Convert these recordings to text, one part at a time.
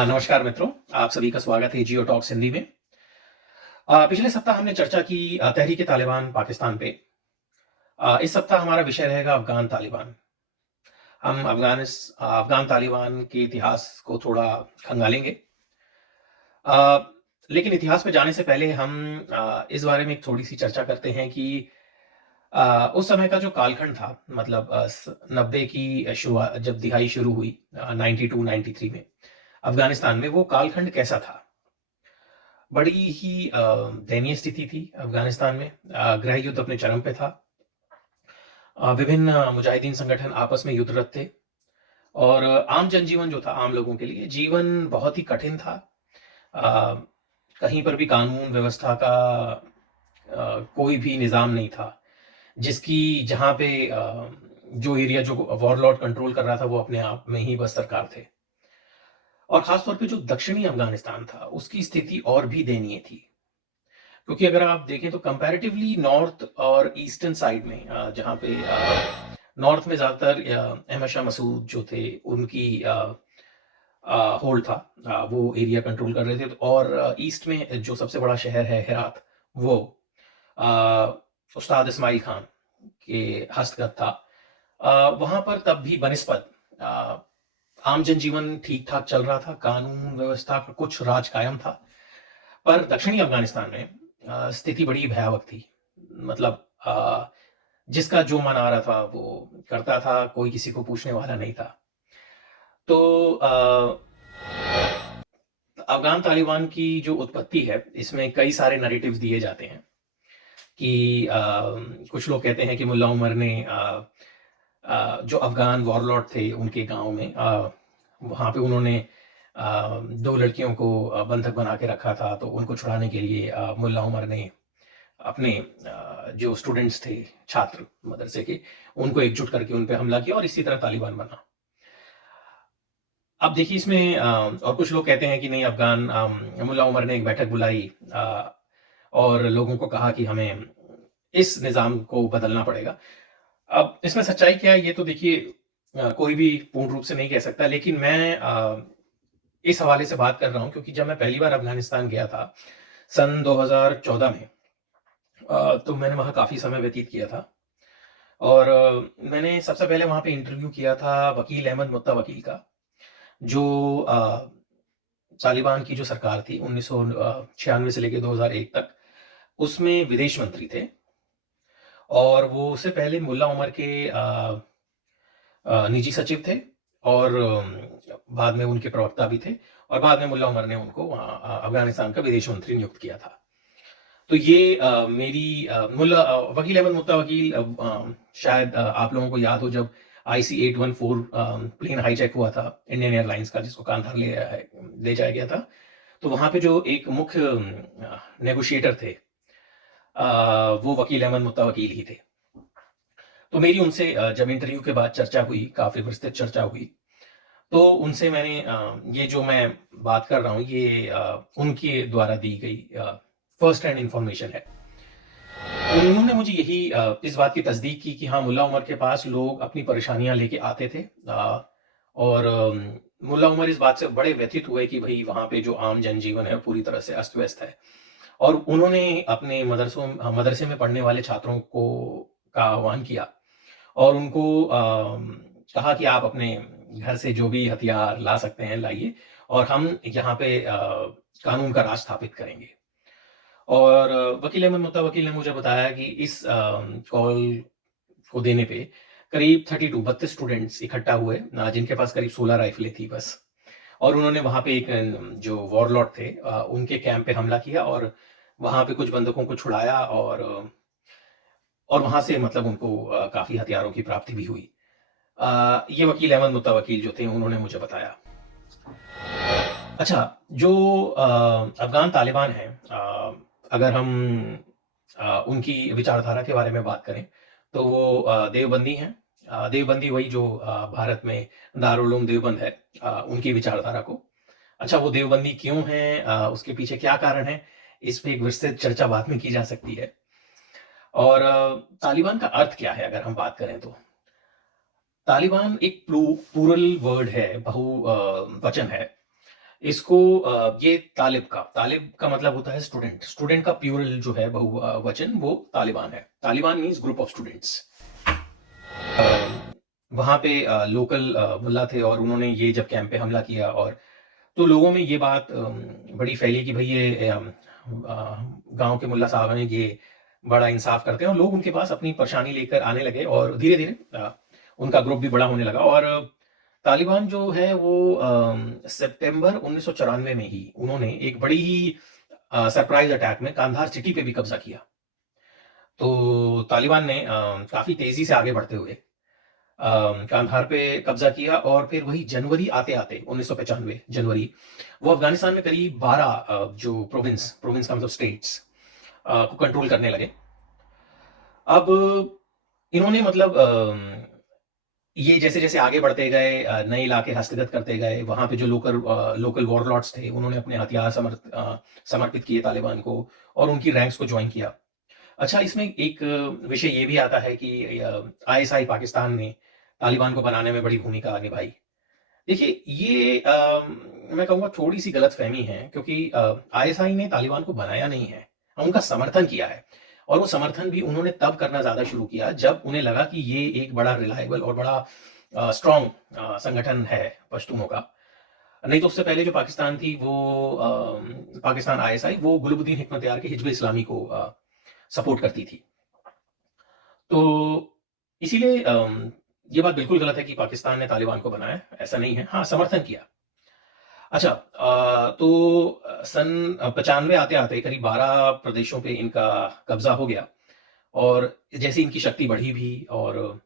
नमस्कार मित्रों, आप सभी का स्वागत है जियो टॉक्स हिंदी में। पिछले सप्ताह हमने चर्चा की तहरीक-ए-तालिबान पाकिस्तान पे। इस सप्ताह हमारा विषय रहेगा अफ़गान तालिबान। हम अफ़गान तालिबान के इतिहास को थोड़ा खंगालेंगे। अ, लेकिन इतिहास में जाने से पहले हम इस बारे में एक थोड़ी-सी चर्चा करते हैं कि उस समय का जो कालखंड था मतलब 90 की शुरुआत जब दिहाई शुरू हुई 92-93 में अफ़गानिस्तान में, वो कालखंड कैसा था? बड़ी ही दयनीय स्थिति थी अफ़गानिस्तान में। गृह युद्ध अपने चरम पे था। विभिन्न मुजाहिदीन संगठन आपस में युद्धरत थे और आम जनजीवन जो था, आम लोगों के लिए जीवन बहुत ही कठिन था। अ, कहीं पर भी कानून व्यवस्था का कोई भी निज़ाम नहीं था, जिसकी जहाँ पे जो एरिया जो वॉरलॉर्ड कंट्रोल कर रहा था, वो अपने आप में ही बस सरकार थे। और ख़ास तौर पे जो दक्षिणी अफ़गानिस्तान था, उसकी स्थिति और भी दयनीय थी। क्योंकि अगर आप देखें तो कंपैरेटिवली नॉर्थ और ईस्टर्न साइड में जहाँ पे नॉर्थ में ज़्यादातर अहमद शाह मसूद जो थे उनकी होल्ड था। वो एरिया कंट्रोल कर रहे थे और ईस्ट में जो सबसे बड़ा शहर है हेरात, वो उस्ताद इस्माइल खान के हस्तगत था। वहाँ पर तब भी बनिस्बत आम जनजीवन ठीक-ठाक चल रहा था, कानून व्यवस्था का कुछ राज कायम था। पर दक्षिणी अफ़गानिस्तान में स्थिति बड़ी भयावह थी। मतलब जिसका जो मन आ रहा था वो करता था, कोई किसी को पूछने वाला नहीं था। तो अफ़गान तालिबान की जो उत्पत्ति है, इसमें कई सारे नैरेटिव्स दिए जाते हैं कि कुछ लोग कहते हैं कि मुल्ला उमर ने जो अफ़गान वॉरलॉर्ड थे उनके गाँव में वहाँ पे उन्होंने 2 लड़कियों को बंधक बना के रखा था, तो उनको छुड़ाने के लिए मुल्ला उमर ने अपने जो स्टूडेंट्स थे, छात्र मदरसे के, उनको एकजुट करके उन पे हमला किया और इसी तरह तालिबान बना। अब देखिए इसमें और कुछ लोग कहते हैं कि नहीं अफ़गान मुल्ला उमर ने एक बैठक बुलाई और लोगों को कहा कि हमें इस निज़ाम को बदलना पड़ेगा। अब इसमें सच्चाई क्या है ये तो देखिए कोई भी पूर्ण रूप से नहीं कह सकता लेकिन मैं इस हवाले से बात कर रहा हूँ क्योंकि जब मैं पहली बार अफ़गानिस्तान गया था, सन 2014 में तो मैंने वहाँ काफ़ी समय व्यतीत किया था और मैंने सबसे पहले वहाँ पे इंटरव्यू किया था वकील अहमद मुत्तावकील का, जो तालिबान की जो सरकार थी 1996 से लेके 2001 तक, उसमें विदेश मंत्री थे और वो उससे पहले मुल्ला उमर के निजी सचिव थे और बाद में उनके प्रवक्ता भी थे और बाद में मुल्ला उमर ने उनको वहाँ अफ़गानिस्तान का विदेश मंत्री नियुक्त किया था। तो ये मेरी वकील अहमद मुत्तावकील शायद आप लोगों को याद हो जब IC-814 प्लेन हाईजैक हुआ था इंडियन एयरलाइंस का जिसको कांधार ले जाया गया था। तो वहाँ पे जो एक मुख्य नेगोशिएटर थे वो वकील अहमद मुत्तावकील ही थे। तो मेरी उनसे जब इंटरव्यू के बाद चर्चा हुई, काफ़ी विस्तृत चर्चा हुई, तो उनसे मैंने ये जो मैं बात कर रहा हूँ ये उनके द्वारा दी गई फर्स्ट हैंड इन्फॉर्मेशन है। उन्होंने मुझे यही इस बात की तस्दीक की कि हाँ, मुल्ला उमर के पास लोग अपनी परेशानियाँ लेके आते थे और मुल्ला उमर इस बात से बड़े व्यथित हुए कि भई वहाँ पे जो आम जनजीवन है, पूरी तरह से अस्त-व्यस्त है और उन्होंने अपने मदरसे में पढ़ने वाले छात्रों को का आह्वान किया और उनको कहा कि आप अपने घर से जो भी हथियार ला सकते हैं, लाइए और हम यहाँ पे कानून का राज स्थापित करेंगे। और वकील अहमद मुत्तावकील ने मुझे बताया कि इस कॉल को देने पे करीब 32 स्टूडेंट्स इकट्ठा हुए जिनके पास करीब 16 राइफ़लें थी बस। और उन्होंने वहाँ पे एक जो वॉरलॉर्ड थे उनके कैंप पे हमला किया और वहाँ पे कुछ बंधकों को छुड़ाया और वहाँ से मतलब उनको काफ़ी हथियारों की प्राप्ति भी हुई। ये वकील अहमद मुत्तावकील जो थे उन्होंने मुझे बताया। अच्छा, जो अफ़गान तालिबान हैं अगर हम उनकी विचारधारा के बारे में बात करें, तो वो देवबंदी हैं। देवबंदी वही जो भारत में दारुल उलूम देवबंद है उनकी विचारधारा को। अच्छा वो देवबंदी क्यों हैं उसके पीछे क्या कारण है, इस पे एक विस्तृत चर्चा बाद में की जा सकती है। और तालिबान का अर्थ क्या है अगर हम बात करें तो? तालिबान एक प्लूरल वर्ड है, वचन है। इसको ये तालिब का मतलब होता है स्टूडेंट। स्टूडेंट का प्लूरल जो है बहुवचन वो तालिबान है। Taliban means group of students. वहाँ पे लोकल मुल्ला थे और उन्होंने ये जब कैंप पे हमला किया और तो लोगों में ये बात बड़ी फैली कि भई ये गाँव के मुल्ला साहब हैं, ये बड़ा इंसाफ करते हैं और लोग उनके पास अपनी परेशानी लेकर आने लगे और धीरे-धीरे उनका ग्रुप भी बड़ा होने लगा और तालिबान जो है वो सितंबर 1994 में ही उन्होंने एक बड़ी ही सरप्राइज़ अटैक में कांधार सिटी पे भी कब्ज़ा किया। तो तालिबान ने काफ़ी तेज़ी से आगे बढ़ते हुए कांधार पे कब्जा किया और फिर वही जनवरी आते-आते 1995 जनवरी, वो अफ़गानिस्तान में करीब 12 जो प्रोविंस का मतलब स्टेट्स को कंट्रोल करने लगे। अब इन्होंने मतलब ये जैसे-जैसे आगे बढ़ते गए नए इलाके हस्तगत करते गए, वहाँ पे जो लोकल वॉरलॉर्ड्स थे, उन्होंने अपने हथियार समर्पित किए तालिबान को और उनकी रैंक्स को जॉइन किया। अच्छा, इसमें एक विषय ये भी आता है कि आईएसआई पाकिस्तान ने तालिबान को बनाने में बड़ी भूमिका निभाई। देखिए, ये मैं कहूँगा थोड़ी-सी गलतफ़हमी है क्योंकि आईएसआई ने तालिबान को बनाया नहीं है, उनका समर्थन किया है और वो समर्थन भी उन्होंने तब करना ज़्यादा शुरू किया जब उन्हें लगा कि ये एक बड़ा रिलायबल और बड़ा स्ट्रॉन्ग संगठन है पश्तूनों का। नहीं तो उससे पहले जो पाकिस्तान थी वो पाकिस्तान आईएसआई वो गुलबुद्दीन हिकमतयार के हिज़्ब इस्लामी को सपोर्ट करती थी। तो इसीलिए ये बात बिल्कुल गलत है कि पाकिस्तान ने तालिबान को बनाया, ऐसा नहीं है। हाँ, समर्थन किया। अच्छा तो सन 95 आते-आते करीब 12 प्रदेशों पे इनका कब्ज़ा हो गया और जैसे इनकी शक्ति बढ़ी भी और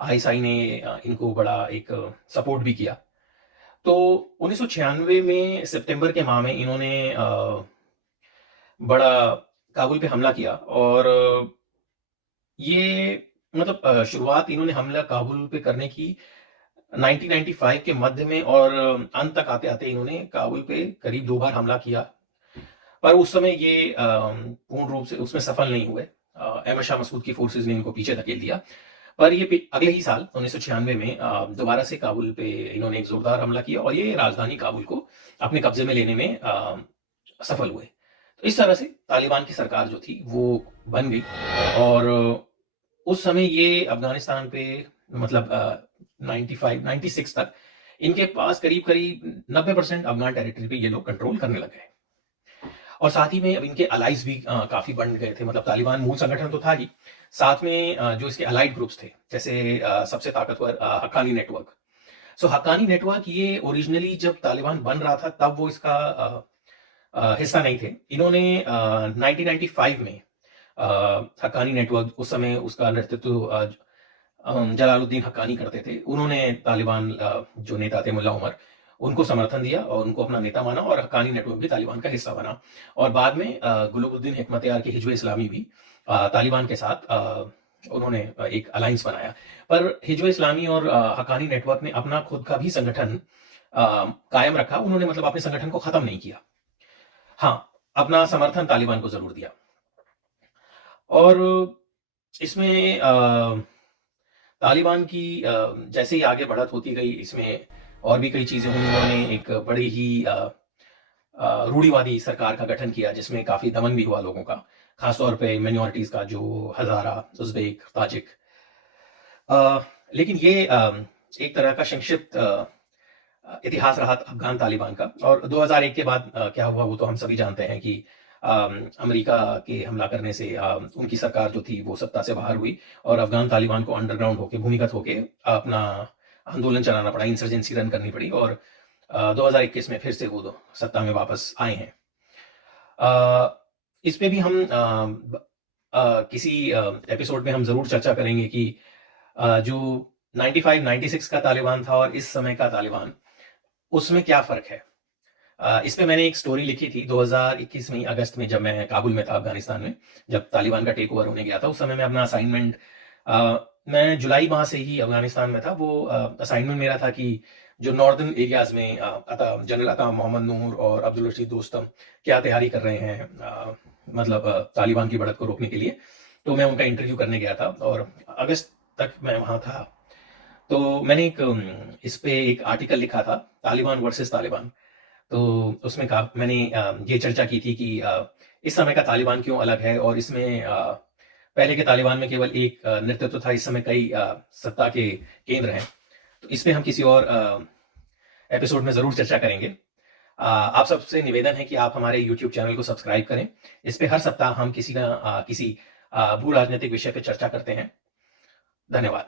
आईएसआई ने इनको बड़ा एक सपोर्ट भी किया। तो 1996 में सितंबर के माह में इन्होंने बड़ा काबुल पे हमला किया और ये मतलब शुरुआत इन्होंने हमला काबुल पे करने की 1995 के मध्य में और अंत तक आते-आते इन्होंने काबुल पे करीब 2 बार हमला किया। पर उस समय ये पूर्ण रूप से उसमें सफल नहीं हुए। अहमद शाह मसूद की फ़ोर्सेज़ ने इनको पीछे धकेल दिया। पर ये अगले ही साल 1996 में दोबारा से काबुल पे इन्होंने एक ज़ोरदार हमला किया और ये राजधानी काबुल को अपने कब्ज़े में लेने में सफल हुए। तो इस तरह से तालिबान की सरकार जो थी वो बन गई और उस समय ये अफ़गानिस्तान पे मतलब 96 तक इनके पास करीब-करीब 90% अफ़गान टेरिटरी पे ये लोग कंट्रोल करने लग गए। और साथ ही में अब इनके अलाइज़ भी काफ़ी बन गए थे। मतलब तालिबान मूल संगठन तो था ही, साथ में जो इसके अलाइड ग्रुप्स थे, जैसे सबसे ताकतवर हक्कानी नेटवर्क। सो हक्कानी नेटवर्क ये ओरिजिनली जब तालिबान बन रहा था तब वो इसका हिस्सा नहीं थे। इन्होंने 1995 में हक्कानी नेटवर्क उस समय उसका नेतृत्व जलालुद्दीन हक्कानी करते थे। उन्होंने तालिबान जो नेता थे मुल्ला उमर, उनको समर्थन दिया और उनको अपना नेता माना और हक्कानी नेटवर्क भी तालिबान का हिस्सा बना। और बाद में गुलबुद्दीन हिकमतयार के हिज़्ब इस्लामी भी तालिबान के साथ उन्होंने एक अलायंस बनाया। पर हिज़्ब इस्लामी और हक्कानी नेटवर्क ने अपना खुद का भी संगठन कायम रखा। उन्होंने मतलब अपने संगठन को ख़त्म नहीं किया। हाँ, अपना समर्थन तालिबान को ज़रूर दिया। और इसमें तालिबान की जैसे ही आगे बढ़त होती गई इसमें और भी कई चीज़ें हुई। उन्होंने एक बड़ी ही रूढ़िवादी सरकार का गठन किया जिसमें काफ़ी दमन भी हुआ लोगों का, ख़ास तौर पे माइनॉरिटीज़ का जो हज़ारा, उज़्बेक, ताजिक। लेकिन ये एक तरह का संक्षिप्त इतिहास रहा अफ़गान तालिबान का और 2001 के बाद क्या हुआ वो तो हम सभी जानते हैं कि अमेरिका के हमला करने से उनकी सरकार जो थी वो सत्ता से बाहर हुई और अफ़गान तालिबान को अंडरग्राउंड होके भूमिगत होके अपना आंदोलन चलाना पड़ा, इंसर्जेंसी रन करनी पड़ी और 2021 में फिर से वो सत्ता में वापस आए हैं। इस पे भी हम किसी एपिसोड में हम ज़रूर चर्चा करेंगे कि जो 95-96 का तालिबान था और इस समय का तालिबान, उसमें क्या फ़र्क है? इस पे मैंने एक स्टोरी लिखी थी 2021 में अगस्त में जब मैं काबुल में था अफ़गानिस्तान में, जब तालिबान का टेक ओवर होने गया था। उस समय मैं अपना असाइनमेंट मैं जुलाई माह से ही अफ़गानिस्तान में था। वो असाइनमेंट मेरा था कि जो नॉर्दर्न एरियाज़ में जनरल अता मोहम्मद नूर और अब्दुल रशीद दोस्तम क्या तैयारी कर रहे हैं मतलब तालिबान की बढ़त को रोकने के लिए। तो मैं उनका इंटरव्यू करने गया था और अगस्त तक मैं वहाँ था। तो मैंने इस पे एक आर्टिकल लिखा था, तालिबान वर्सेस तालिबान। तो उसमें मैंने ये चर्चा की थी कि इस समय का तालिबान क्यों अलग है और इसमें पहले के तालिबान में केवल एक नेतृत्व था, इस समय कई सत्ता के केंद्र हैं। तो इस पे हम किसी और एपिसोड में ज़रूर चर्चा करेंगे। आप सबसे निवेदन है कि आप हमारे यूट्यूब चैनल को सब्सक्राइब करें। इस पे हर सप्ताह हम किसी भू राजनीतिक विषय पे चर्चा करते हैं। धन्यवाद।